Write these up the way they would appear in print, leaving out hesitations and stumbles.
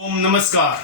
ओम नमस्कार।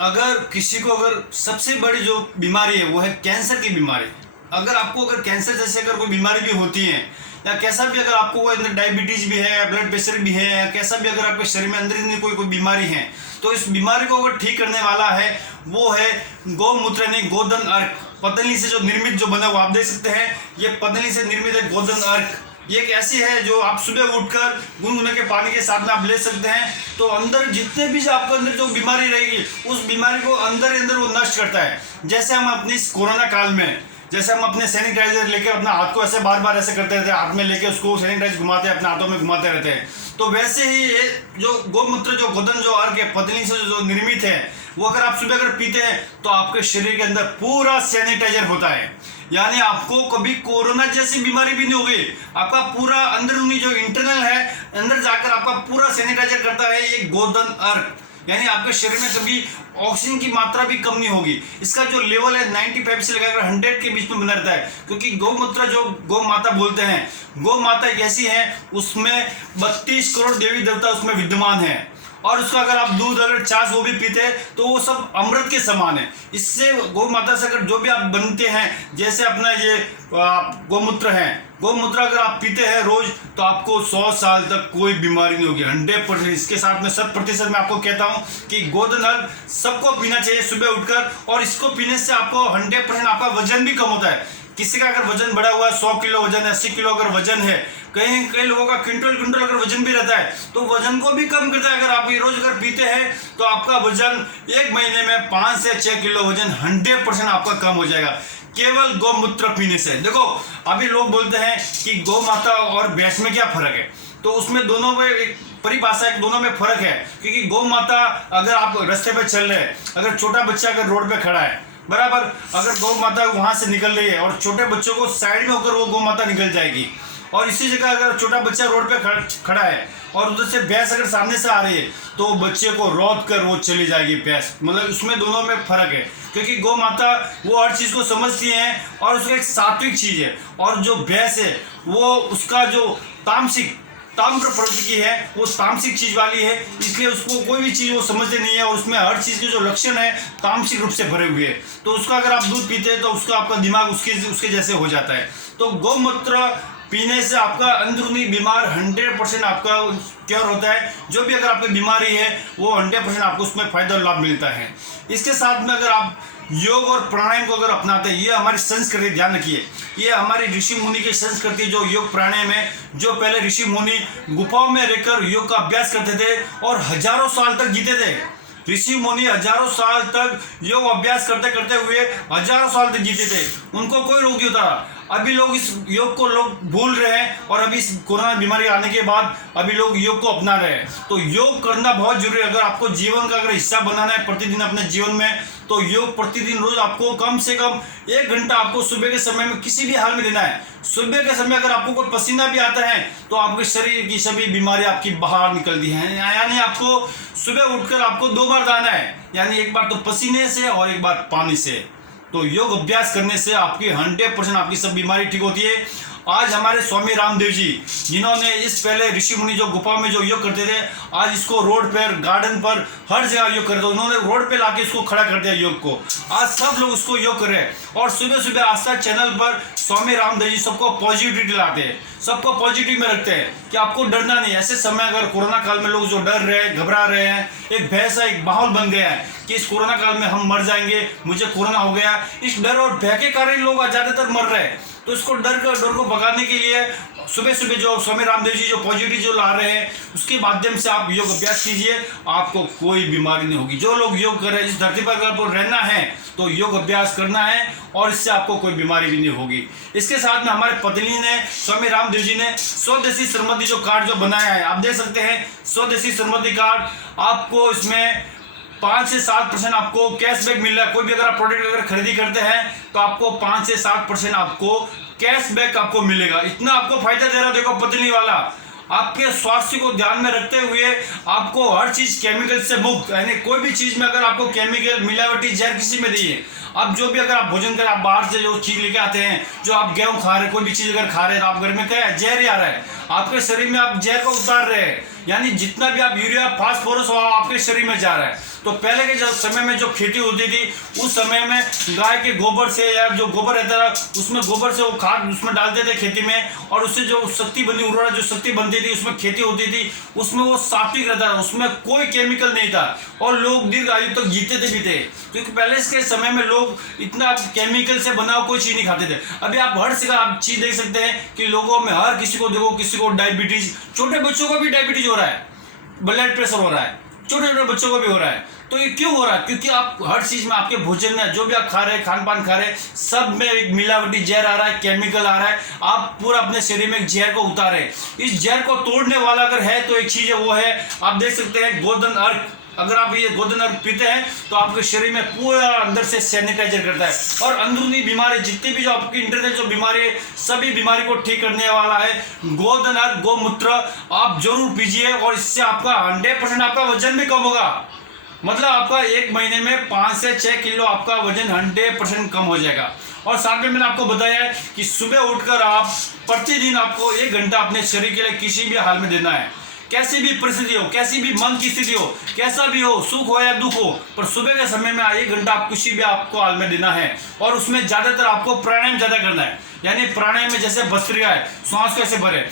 अगर किसी को अगर सबसे बड़ी जो बीमारी है वो है कैंसर की बीमारी। अगर कैंसर जैसे अगर कोई बीमारी भी होती है या कैसा भी अगर आपको कोई अंदर डायबिटीज भी है या ब्लड प्रेशर भी है या कैसा भी अगर आपके शरीर में अंदर ही कोई बीमारी है तो इस बीमारी को अगर ठीक करने वाला है वो है गौमूत्र यानी गोधन अर्क। पतंजलि से जो निर्मित जो बना हुआ आप देख सकते हैं, ये पतंजलि से निर्मित है गोधन अर्क। ये एक ऐसी है जो आप सुबह उठकर गुनगुने के पानी के साथ में आप ले सकते हैं, तो अंदर जितने भी जो आपके अंदर जो बीमारी रहेगी उस बीमारी को अंदर ही अंदर वो नष्ट करता है। जैसे हम अपनी इस कोरोना काल में जैसे हम अपने सैनिटाइजर लेके अपना हाथ को ऐसे बार बार ऐसे करते रहते हैं, हाथ में लेके उसको सैनिटाइज घुमाते हैं, अपने हाथों में घुमाते रहते हैं, तो वैसे ही ये जो गोमूत्र जो गोधन जो अर्क है पतंजलि से जो निर्मित है वो अगर आप सुबह अगर पीते हैं तो आपके शरीर के अंदर पूरा सैनिटाइजर होता है। यानी आपको कभी कोरोना जैसी बीमारी भी नहीं होगी। आपका पूरा अंदरूनी जो इंटरनल है अंदर जाकर आपका पूरा सैनिटाइजर करता है ये गोधन अर्क। यानी आपके शरीर में कभी ऑक्सीजन की मात्रा भी कम नहीं होगी। इसका जो लेवल है 95 से लेकर 100 के बीच में बना रहता है, क्योंकि गौमूत्र जो गौ माता बोलते हैं, गौ माता एक ऐसी है उसमें 32 करोड़ देवी देवता उसमें विद्यमान है, और उसका अगर आप दूध अगर छाछ वो भी पीते हैं तो वो सब अमृत के समान है। इससे गौ माता से अगर जो भी आप बनते हैं, जैसे अपना ये गौमूत्र है, गौमूत्र अगर आप पीते हैं रोज तो आपको 100 साल तक कोई बीमारी नहीं होगी 100%। इसके साथ में 100% मैं आपको कहता हूं कि गोधन अर्क सबको पीना चाहिए सुबह उठकर, और इसको पीने से आपको 100% आपका वजन भी कम होता है। किसी का अगर वजन बढ़ा हुआ है 100 किलो वजन है, 80 किलो अगर वजन है, कई लोगों का क्विंटल अगर वजन भी रहता है तो वजन को भी कम करता है। अगर आप ये रोज अगर पीते हैं तो आपका वजन एक महीने में 5 से 6 किलो वजन 100% आपका कम हो जाएगा केवल गौमूत्र पीने से। देखो अभी लोग बोलते हैं कि गौ माता और भैंस में क्या फर्क है, तो उसमें दोनों में एक परिभाषा है, दोनों में फर्क है। क्योंकि गौ माता अगर आप रास्ते पे चल रहे हैं, अगर छोटा बच्चा अगर रोड पे खड़ा है बराबर, अगर गौ माता वहां से निकल रही है और छोटे बच्चों को साइड में होकर वो गौ माता निकल जाएगी, और इसी जगह अगर छोटा बच्चा रोड पे खड़ा है और उधर से भैंस अगर सामने से आ रही है तो बच्चे को रोक कर वो चली जाएगी भैंस। मतलब उसमें दोनों में फर्क है, क्योंकि गौ माता वो हर चीज को समझती है और उसका एक सात्विक चीज है, और जो भैंस है वो उसका जो ताम्र प्रवृत्ति की है वो तामसिक चीज वाली है, इसलिए उसको कोई भी चीज वो समझते नहीं है, और उसमें हर चीज के जो लक्षण है तामसिक रूप से भरे हुए हैं। तो उसका अगर आप दूध पीते हैं तो उसका आपका दिमाग उसके जैसे हो जाता है। तो गौमूत्र पीने से आपका अंदरूनी बीमार 100% आपका क्योर होता है। जो भी अगर आपकी बीमारी है वो 100% आपको उसमें फायदा और लाभ मिलता है। इसके साथ में अगर आप योग और प्राणायाम को अगर अपनाते हैं, ये हमारी संस्कृति, ध्यान रखिए, ये हमारी ऋषि मुनि की संस्कृति जो योग प्राणायाम है, जो पहले ऋषि मुनि गुफाओं में रहकर योग का अभ्यास करते थे और हजारों साल तक जीते थे। ऋषि मुनि हजारों साल तक योग अभ्यास करते करते हुए हजारों साल तक जीते थे, उनको कोई रोग नहीं होता। अभी लोग इस योग को लोग भूल रहे हैं, और अभी इस कोरोना बीमारी आने के बाद अभी लोग योग को अपना रहे हैं। तो योग करना बहुत जरूरी है। अगर आपको जीवन का अगर हिस्सा बनाना है प्रतिदिन अपने जीवन में, तो योग प्रतिदिन रोज आपको कम से कम 1 घंटा आपको सुबह के समय में किसी भी हाल में देना है। सुबह के समय अगर आपको कोई पसीना भी आता है तो आपके शरीर की सभी बीमारी आपकी बाहर निकलती हैं। यानी आपको सुबह उठकर आपको 2 बार दाना है, यानी एक बार तो पसीने से और एक बार पानी से। तो योग अभ्यास करने से आपकी 100% आपकी सब बीमारी ठीक होती है। आज हमारे स्वामी रामदेव जी, जिन्होंने इस पहले ऋषि मुनि जो गुफा में जो योग करते थे, आज इसको रोड पर, गार्डन पर, हर जगह योग करते थे। उन्होंने रोड पे लाके इसको खड़ा कर दिया योग को। आज सब लोग उसको योग कर रहे हैं, और सुबह सुबह आस्था चैनल पर स्वामी रामदेव जी सबको पॉजिटिविटी लाते हैं, सबको पॉजिटिव में रखते हैं कि आपको डरना नहीं। ऐसे समय अगर कोरोना काल में लोग जो डर रहे हैं, घबरा रहे हैं, एक भय सा एक माहौल बन गया है कि इस कोरोना काल में हम मर जाएंगे, मुझे कोरोना हो गया, इस डर और भय के कारण लोग ज्यादातर मर रहे हैं। तो इसको डर को भगाने के लिए सुबह सुबह जो स्वामी रामदेव जी जो पॉजिटिव जो ला रहे हैं उसके माध्यम से आप योग अभ्यास कीजिए, आपको कोई बीमारी नहीं होगी। जो लोग योग कर रहे हैं, इस धरती पर अगर रहना है तो योग अभ्यास करना है, और इससे आपको कोई बीमारी भी नहीं होगी। इसके साथ में हमारे पत्नी ने, स्वामी रामदेव जी ने स्वदेशी समृद्धि जो कार्ड जो बनाया है, आप देख सकते हैं स्वदेशी समृद्धि कार्ड। आपको इसमें 5 से 7% आपको कैशबैक मिल रहा है। कोई भी अगर आप प्रोडक्ट अगर खरीदी करते हैं तो आपको 5 से 7% आपको कैशबैक आपको मिलेगा। इतना आपको फायदा दे रहा है। देखो पतंजलि वाला आपके स्वास्थ्य को ध्यान में रखते हुए आपको हर चीज केमिकल से मुक्त, यानी कोई भी चीज में अगर आपको केमिकल मिलावटी जहर किसी में नहीं है। अब जो भी अगर आप भोजन करें, आप बाहर से जो चीज लेके आते हैं, जो आप गेहूं खा रहे हैं, कोई भी चीज अगर खा रहे हैं तो आप घर में क्या है, जहर ही आ रहा है आपके शरीर में, आप जहर को उतार रहे हैं। यानी जितना भी आप यूरिया फास्फोरस आपके शरीर में जा रहा है। तो पहले के जब समय में जो खेती होती थी उस समय में गाय के गोबर से या जो गोबर रहता था उसमें गोबर से वो खाद उसमें डालते थे खेती में, और उससे जो शक्ति बनती उर्वरक जो शक्ति बनती थी उसमें खेती होती थी, उसमें वो सात्विक रहता था, उसमें कोई केमिकल नहीं था और लोग दीर्घ आयु तक जीते थे भी थे, क्योंकि पहले के समय में लोग इतना केमिकल से बना कोई चीज नहीं खाते थे। अभी आप हर जगह आप चीज देख सकते हैं कि लोगों में हर किसी को देखो, किसी को डायबिटीज, छोटे बच्चों को भी डायबिटीज हो रहा है, ब्लड प्रेशर हो रहा है, छोटे छोटे बच्चों को भी हो रहा है। तो ये क्यों हो रहा है? क्योंकि आप हर चीज में आपके भोजन में जो भी आप खा रहे हैं, खान पान खा रहे हैं, सब में एक मिलावटी जहर आ रहा है, केमिकल आ रहा है, आप पूरा अपने शरीर में एक जहर को उतारे। इस जहर को तोड़ने वाला अगर है तो एक चीज है, वो है आप देख सकते हैं गोधन अर्क। अगर आप ये गोधन अर्क पीते हैं तो आपके शरीर में पूरा अंदर से सैनिटाइजर करता है, और अंदरूनी बीमारी जितनी भी जो आपकी इंटरनल जो बीमारी है सभी बीमारी को ठीक करने वाला है गोधन अर्क गोमूत्र। आप जरूर पीजिए और इससे आपका 100% आपका वजन भी कम होगा। मतलब आपका एक महीने में 5 से 6 किलो आपका वजन 100% कम हो जाएगा। और साथ में मैंने आपको बताया है कि सुबह उठकर आप प्रतिदिन आपको 1 घंटा अपने शरीर के लिए किसी भी हाल में देना है, कैसी भी परिस्थिति हो, कैसी भी मन की स्थिति हो, कैसा भी हो, सुख हो या दुख हो, पर सुबह के समय में 1 घंटा आप किसी भी आपको हाल में देना है। और उसमें ज्यादातर आपको प्राणायाम ज्यादा करना है, यानी प्राणायाम में जैसे भस्त्रिका है, श्वास कैसे भरे,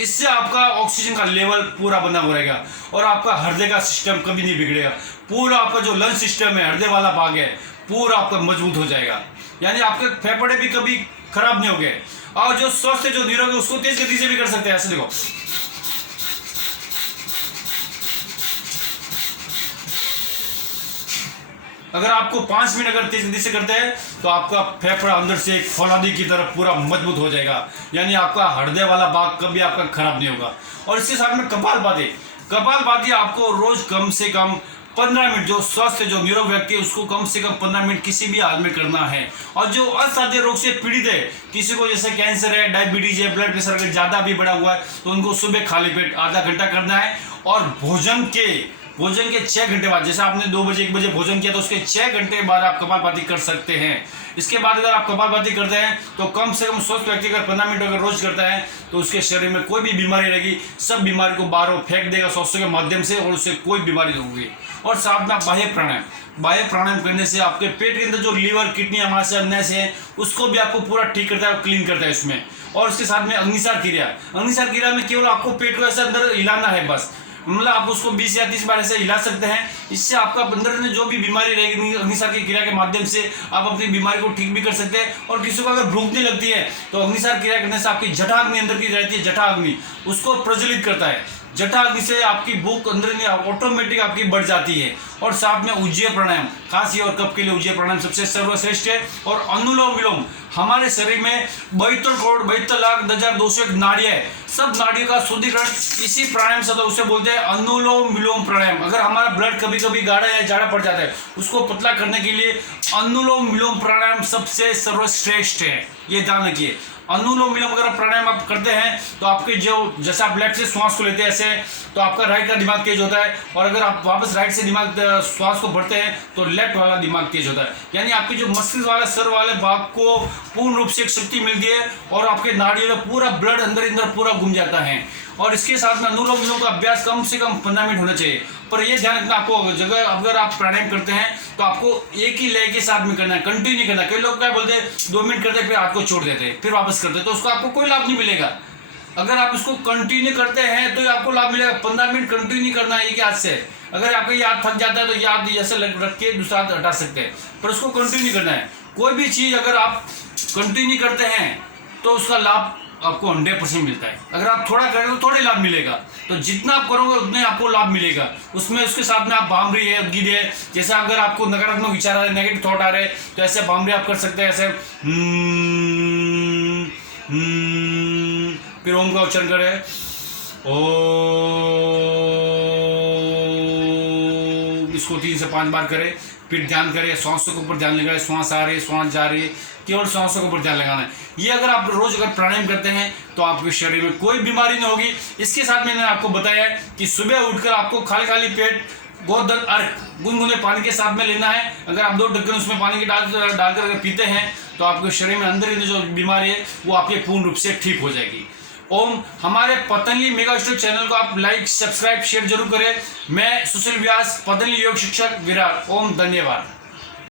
इससे आपका ऑक्सीजन का लेवल पूरा बना हो रहेगा और आपका हृदय का सिस्टम कभी नहीं बिगड़ेगा। पूरा आपका जो लंग सिस्टम है, हृदय वाला भाग है, पूरा आपका मजबूत हो जाएगा, यानी आपके फेफड़े भी कभी खराब नहीं होंगे। और जो स्वस्थ है, जो निरोग है, उसको तेज गति से भी कर सकते हैं। ऐसे देखो, अगर आपको 5 मिनट अगर तेज गति से करते हैं तो आपका फेफड़ा अंदर से एक फौलादी की तरफ पूरा मजबूत हो जाएगा, यानी आपका हृदय वाला भाग कभी आपका खराब नहीं होगा। और इसके साथ में कपालभाति आपको रोज कम से कम 15 मिनट, जो स्वस्थ जो निरोग व्यक्ति है उसको कम से कम 15 मिनट किसी भी हाल में करना है। और जो असाध्य रोग से पीड़ित है, किसी को जैसे कैंसर है, डायबिटीज है, ब्लड प्रेशर अगर ज्यादा भी बढ़ा हुआ है तो उनको सुबह खाली पेट आधा घंटा करना है। और भोजन के 6 घंटे बाद, जैसे आपने 2 बजे 1 बजे भोजन किया तो उसके 6 घंटे बाद आप कपालभाति कर सकते हैं। इसके बाद अगर आप कपालभाति करते हैं तो कम से कम स्वस्थ व्यक्ति अगर 15 मिनट अगर रोज करता है तो उसके शरीर में कोई भी बीमारी रहेगी, सब बीमारी को बाहर फेंक देगा श्वासों के माध्यम से, और उससे कोई बीमारी नहीं होगी। और साथ में आप बाह्य प्राणायाम करने से आपके पेट के अंदर जो लीवर, किडनी, अमाशय, अन्य है उसको भी आपको पूरा ठीक करता है और क्लीन करता है इसमें। और उसके साथ में अग्निसार क्रिया में केवल आपको पेट को ऐसे अंदर हिलाना है बस, मतलब आप उसको 20 या 30 बार ऐसे हिला सकते हैं। इससे आपका अंदर में जो भी बीमारी रहेगी अग्निसार की क्रिया के माध्यम से आप अपनी बीमारी को ठीक भी कर सकते हैं। और किसी को अगर भूख नहीं लगती है तो अग्निसार क्रिया करने से आपकी जठाग्नि अंदर की रहती है, जठाग्नि उसको प्रज्वलित करता है। जठाग्नि से आपकी भूख अंदर में ऑटोमेटिक आपकी बढ़ जाती है। और साथ में उज्जय प्राणायाम, खांसी और कफ के लिए उज्जय प्राणायाम सबसे सर्वश्रेष्ठ है। और अनुलोम विलोम, हमारे शरीर में 72,72,201 नाड़ियां है, सब नाड़ियों का शुद्धिकरण इसी प्राणायाम से, तो उसे बोलते हैं अनुलोम विलोम प्राणायाम। अगर हमारा ब्लड कभी कभी गाढ़ा या जाड़ा पड़ जाता है उसको पतला करने के लिए अनुलोम विलोम प्राणायाम सबसे सर्वश्रेष्ठ है, ये ध्यान रखिए। अनुलोम विलोम अगर प्राणायाम आप करते हैं तो आपके जो जैसे आप लेफ्ट से श्वास को लेते हैं ऐसे, तो आपका राइट का दिमाग तेज होता है, और अगर आप वापस राइट से दिमाग श्वास को भरते हैं तो लेफ्ट वाला दिमाग तेज होता है, यानी आपके जो मस्तिष्क वाले सर वाले भाग को पूर्ण रूप से एक शक्ति मिलती है और आपके नाड़ियों में पूरा ब्लड अंदर पूरा घूम जाता है। और इसके साथ में अनुलोम विलोम का अभ्यास कम से कम 15 मिनट होना चाहिए। पर यह ध्यान रखना, आपको जगह अगर आप प्राणायाम करते हैं तो आपको एक ही लय के साथ में करना है, कंटिन्यू करना है। कई लोग क्या बोलते हैं 2 मिनट करते हैं फिर हाथ को छोड़ देते हैं फिर वापस करते हैं, तो उसको आपको कोई लाभ नहीं मिलेगा। अगर आप इसको कंटिन्यू करते हैं तो आपको लाभ मिलेगा। 15 मिनट कंटिन्यू करना है एक हाथ से। अगर आपका ये हाथ थक जाता है तो ये हाथ जैसे रख के दूसरा हाथ हटा सकते हैं, पर उसको कंटिन्यू करना है। कोई भी चीज अगर आप कंटिन्यू करते हैं तो उसका लाभ आपको 100% मिलता है। अगर आप थोड़ा करेंगे तो थोड़े लाभ मिलेगा, तो जितना आप करोगे उतने आपको लाभ मिलेगा उसमें। उसके साथ में आप भामरी है, गिर है, जैसे अगर आपको नकारात्मक विचार आ रहे, नेगेटिव थॉट आ रहे तो ऐसे भामरी आप कर सकते हैं, ऐसे फिर ओम का उच्चारण करें, ओम, इसको 3 से 5 बार करें। फिर ध्यान करें, श्वासों के ऊपर ध्यान लगाए, श्वास आ रही है, श्वास जा रही है, केवल श्वासों के ऊपर ध्यान लगाना है। ये अगर आप रोज अगर प्राणायाम करते हैं तो आपके शरीर में कोई बीमारी नहीं होगी। इसके साथ मैंने आपको बताया है कि सुबह उठकर आपको खाली पेट गोधन अर्क गुनगुने पानी के साथ में लेना है। अगर आप 2 ढक्कन उसमें पानी के डालकर अगर पीते हैं तो आपके शरीर में अंदर ही जो बीमारी है वो आपके पूर्ण रूप से ठीक हो जाएगी। ओम, हमारे पतंजलि मेगा स्टोर चैनल को आप लाइक सब्सक्राइब शेयर जरूर करें। मैं सुशील व्यास, पतंजलि योग शिक्षक विराट। ओम, धन्यवाद।